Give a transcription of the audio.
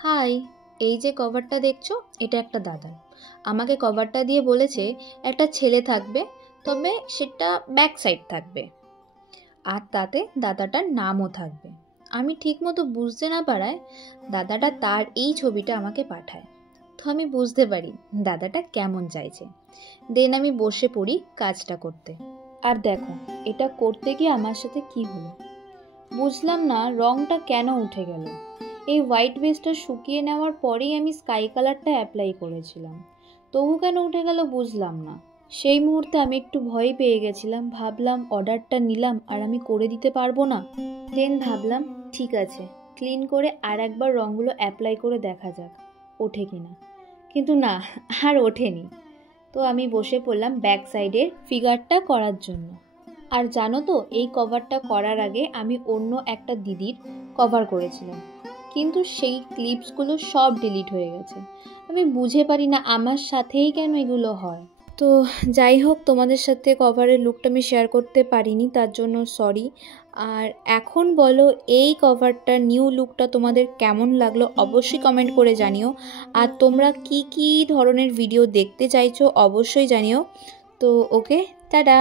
High, এই যে কভারটা দেখছো এটা একটা দাদার। আমাকে কভারটা দিয়ে বলেছে একটা ছেলে থাকবে, তবে সেটা ব্যাক সাইড থাকবে, আর তাতে দাদাটার নামও থাকবে। আমি ঠিকমতো বুঝতে না পারায় দাদাটা তার এই ছবিটা আমাকে পাঠায়। তো আমি বুঝতে পারি দাদাটা কেমন চাইছে। দেন আমি বসে পড়ি কাজটা করতে। আর দেখো, এটা করতে গিয়ে আমার সাথে কি হলো বুঝলাম না। রংটা কেন উঠে গেল? এই হোয়াইট বেসটা শুকিয়ে নেওয়ার পরেই আমি স্কাই কালারটা অ্যাপ্লাই করেছিলাম, তবু কেন উঠে গেল বুঝলাম না। সেই মুহূর্তে আমি একটু ভয় পেয়ে গেছিলাম, ভাবলাম অর্ডারটা নিলাম আর আমি করে দিতে পারবো না। দেন ভাবলাম ঠিক আছে, ক্লিন করে আর একবার রঙগুলো অ্যাপ্লাই করে দেখা যাক ওঠে কিনা। কিন্তু না, আর ওঠেনি। তো আমি বসে পড়লাম ব্যাক সাইডের ফিগারটা করার জন্য। আর জানো তো, এই কভারটা করার আগে আমি অন্য একটা দিদির কভার করেছিলাম, কিন্তু সেই ক্লিপসগুলো সব ডিলিট হয়ে গেছে। আমি বুঝে পারি না আমার সাথেই কেন এগুলো হয়। তো যাই হোক, তোমাদের সাথে কভারের লুকটা আমি শেয়ার করতে পারিনি, তার জন্য সরি। আর এখন বলো, এই কভারটার নিউ লুকটা তোমাদের কেমন লাগলো অবশ্যই কমেন্ট করে জানিও। আর তোমরা কি কি ধরনের ভিডিও দেখতে চাইছো অবশ্যই জানিও। তো ওকে, টাটা।